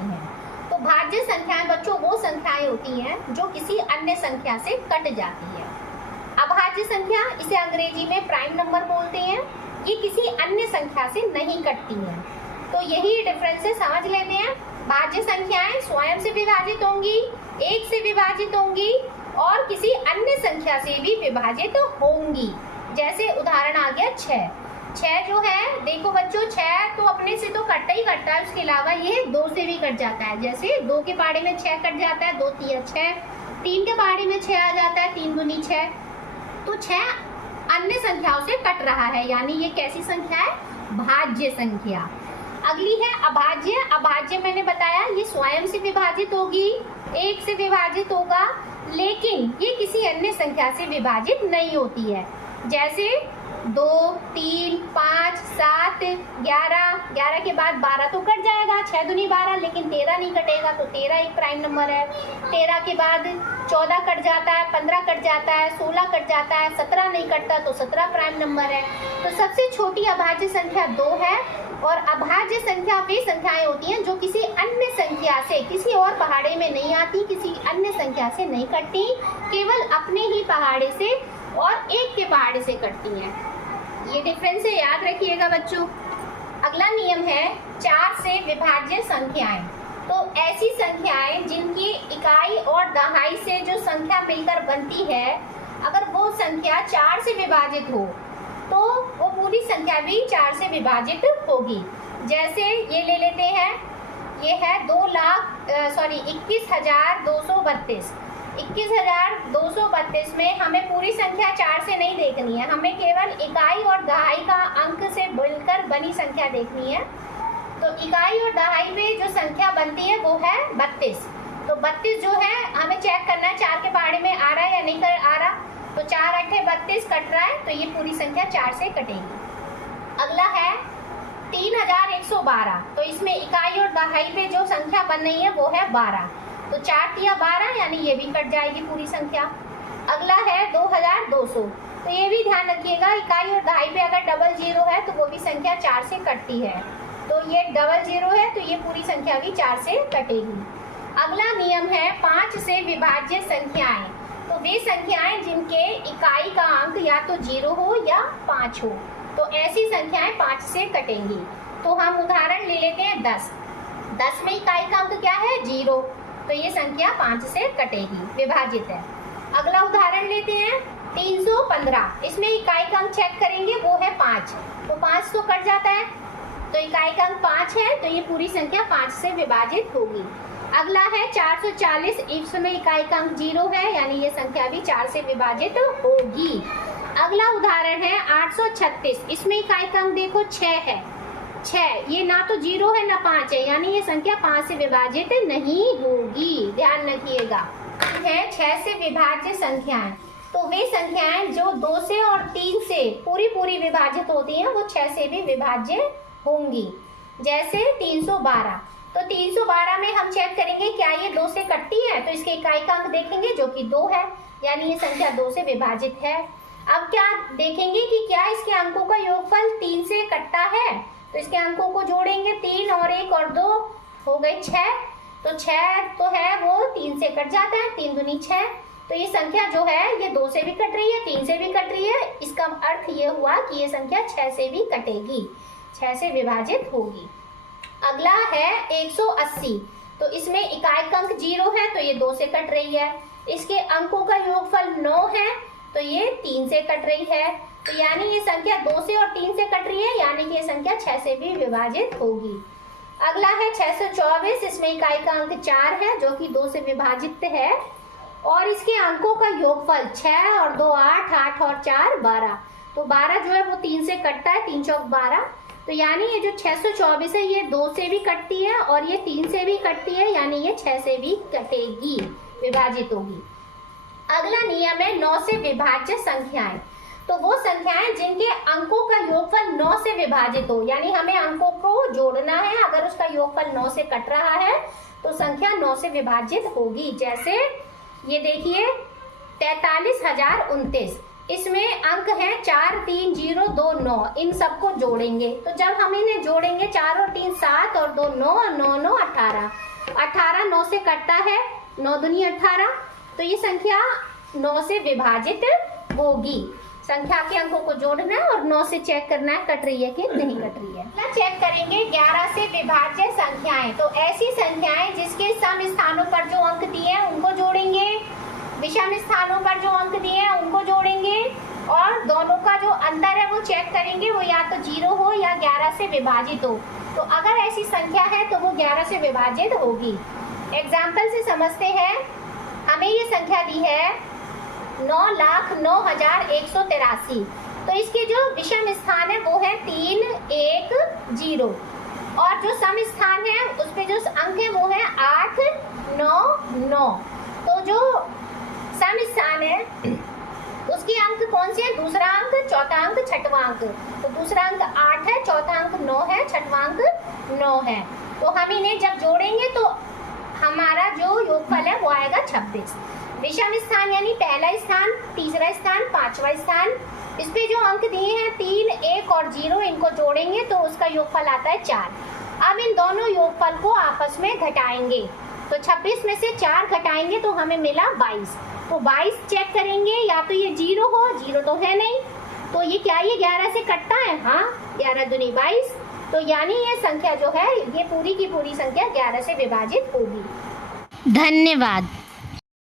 जाती हैं। तो भाज्य संख्याएं बच्चों वो संख्याएं होती हैं जो किसी अन्य संख्या से कट जाती है। अभाज्य संख्या, इसे अंग्रेजी में प्राइम नंबर बोलते हैं, ये किसी अन्य संख्या से नहीं कटती हैं। तो यही डिफरेंसेस समझ लेते हैं। भाज्य संख्याएं स्वयं से विभाजित होंगी, एक से विभाजित होंगी और किसी अन्य संख्या से भी विभाजित होंगी। जैसे उदाहरण आ गया 6। 6 जो है, देखो बच्चों 6 तो अपने से तो कटता ही कटता है, उसके अलावा ये 2 से भी कट जाता है। जैसे 2 के पहाड़े में 6 कट जाता है, 2 3 6। 3 के पहाड़े में 6 आ जाता है, 3 दूनी 6। तो 6 अन्य संख्याओं से कट रहा है, यानी ये कैसी संख्या है? भाज्य संख्या। अगली है अभाज्य। अभाज्य मैंने बताया ये स्वयं से विभाजित होगी, एक से विभाजित होगा, लेकिन ये किसी अन्य संख्या से विभाजित नहीं होती है। जैसे 2 3 5 7 11। 11 के बाद 12 तो कट जाएगा, 6 दूनी 12, लेकिन 13 नहीं कटेगा, तो 13 एक प्राइम नंबर है। 13 के बाद 14 कट जाता है, 15 कट जाता है, 16 कट जाता है, 17 नहीं कटता, तो 17 प्राइम नंबर है। तो सबसे छोटी अभाज्य संख्या 2 है। और अभाज्य संख्या वे संख्याएं होती हैं जो किसी अन्य संख्या से, किसी और पहाड़े में नहीं आती, किसी अन्य संख्या से नहीं कटती, केवल अपने ही पहाड़े से और एक के पहाड़े से कटती हैं। ये डिफरेंस है, याद रखिएगा बच्चों। अगला नियम है 4 से विभाज्य संख्याएं। तो ऐसी संख्याएं जिनकी इकाई और दहाई से जो संख्या मिलकर बनती है, अगर वो संख्या 4 से विभाजित हो तो वो पूरी संख्या भी 4 से विभाजित होगी। जैसे ये ले लेते हैं, ये है 21,232। 21,232 में हमें पूरी संख्या 4 से नहीं देखनी है, हमें केवल इकाई और दहाई का अंक से मिलकर बनी संख्या देखनी है। तो इकाई और दहाई में जो संख्या बनती है वो है 32। तो 32 जो है हमें चेक करना है 4 के पहाड़े में आ रहा है या नहीं आ रहा। तो 4 8 32 कट रहा है, तो ये पूरी संख्या 4 से कटेगी। अगला है 3112। तो इसमें इकाई और दहाई पे जो संख्या बन रही है वो है 12। तो 4 तिया 12, यानी ये भी कट जाएगी पूरी संख्या। अगला है 2200। तो ये भी ध्यान रखिएगा, इकाई और दहाई पे अगर डबल जीरो है तो वो भी संख्या 4 से कटती है। तो ये डबल जीरो है, तो ये पूरी संख्या भी 4 से कटेगी। अगला नियम है 5 से विभाज्य संख्याएं। तो वे संख्याएं जिनके इकाई का अंक या तो 0 हो या 5 हो, तो ऐसी संख्याएं 5 से कटेंगी। तो हम उदाहरण ले लेते हैं 10। 10 में इकाई का अंक क्या है? 0। तो ये संख्या 5 से कटेगी, विभाजित है। अगला उदाहरण लेते हैं 315। इसमें इकाई का अंक चेक करेंगे, वो है 5। तो 5 तो कट जाता है, तो इकाई का अंक 5 है, तो ये पूरी संख्या 5 से विभाजित होगी। अगला है 440। इसमें इकाई का अंक 0 है, यानी ये संख्या भी 4 से विभाजित होगी। अगला उदाहरण है 836। इसमें इकाई का अंक देखो 6 है। 6 ये ना तो 0 है ना 5 है, यानी ये संख्या 5 से विभाजित नहीं होगी, ध्यान रखिएगा। है 6 से विभाज्य संख्याएं। तो वे संख्याएं जो 2 से और 3 से पूरी विभाजित होती हैं, वो 6 से भी विभाज्य होंगी। जैसे 312। तो 312 में हम चेक करेंगे क्या ये 2 से कटती है, तो इसके इकाई का अंक देखेंगे जो कि 2 है, यानी ये संख्या 2 से विभाजित है। अब क्या देखेंगे कि क्या इसके अंकों का योगफल 3 से कटता है, तो इसके अंकों को जोड़ेंगे, 3 और 1 और 2 हो गए 6। तो 6 तो है वो 3 से कट जाता है, 3 दूनी 6। तो ये संख्या जो है ये 2 से भी कट रही है, 3 से भी कट रही है। इसका अर्थ ये हुआ कि ये संख्या 6 से भी कटेगी, 6 से विभाजित होगी। अगला है 180। तो इसमें इकाई का अंक 0 है, तो ये 2 से कट रही है। इसके अंकों का योगफल 9 है, तो ये 3 से कट रही है। तो यानी ये संख्या 2 से और 3 से कट रही है, यानी कि ये संख्या 6 से भी विभाजित होगी। अगला है 624। इसमें इकाई का अंक 4 है, जो कि 2 से विभाजित है, और इसके अंकों का योगफल 6 और 2 8, 8 और 4 12। तो 12 जो है वो 3 से कटता है, 3 चौक 12। तो यानी ये जो 624 है ये 2 से भी कटती है और ये 3 से भी कटती है, यानी ये 6 से भी कटेगी, विभाजित होगी। अगला नियम है 9 से विभाज्य संख्याएं। तो वो संख्याएं जिनके अंकों का योगफल 9 से विभाजित हो, यानी हमें अंकों को जोड़ना है, अगर उसका योगफल 9 से कट रहा है तो संख्या 9 से विभाजित होगी। जैसे ये देखिए 43,029। इसमें अंक है 4 3 0 2 9। इन सबको जोड़ेंगे, तो जब हम इन्हें जोड़ेंगे 4 और 3 7 और 2 9 और 9 9 18। 18 9 से कटता है, 9 दूनी 18, तो ये संख्या 9 से विभाजित होगी। संख्या के अंकों को जोड़ना है और 9 से चेक करना है कट रही है कि नहीं कट रही है। ना चेक करेंगे 11 से विभाज्य संख्याएं, तो ऐसी संख्याएं जिसके सम स्थानों पर जो अंक दिए हैं उनको जोड़ेंगे, विषम स्थानों पर जो अंक दिए हैं उनको जोड़ेंगे, और दोनों का जो अंतर है वो चेक करेंगे, वो या तो 0 हो या 11 से विभाजित हो। तो अगर ऐसी संख्या है तो वो 11 से विभाजित होगी। एग्जाम्पल से समझते हैं। हमें ये संख्या दी है 9,09,183, तो इसके जो विषम स्थान है वो है 3 1 0, और जो सम स्थान है उस पे जो अंक है वो है 8 9 9। तो जो सम स्थान है उसके अंक कौन से हैं? दूसरा अंक, चौथा अंक, छठवां अंक। तो दूसरा अंक 8 है, चौथा अंक 9 है, छठवां अंक 9 है। तो हम इन्हें जब जोड़ेंगे तो हमारा जो योगफल है वो आएगा 26। विषम स्थान यानी पहला स्थान, तीसरा स्थान, पांचवा स्थान, इस पे जो अंक दिए हैं 3 1 और 0, इनको जोड़ेंगे तो उसका योगफल आता है 4। अब इन दोनों योगफल को आपस में घटाएंगे, तो 26 में से 4 घटाएंगे तो हमें मिला 22। तो 22 चेक करेंगे, या तो ये 0 हो, 0 तो है नहीं, तो ये क्या ये 11 से कटता है? हाँ, 11 दूनी 22। तो यानी ये संख्या जो है ये पूरी की पूरी संख्या 11 से विभाजित होगी। धन्यवाद।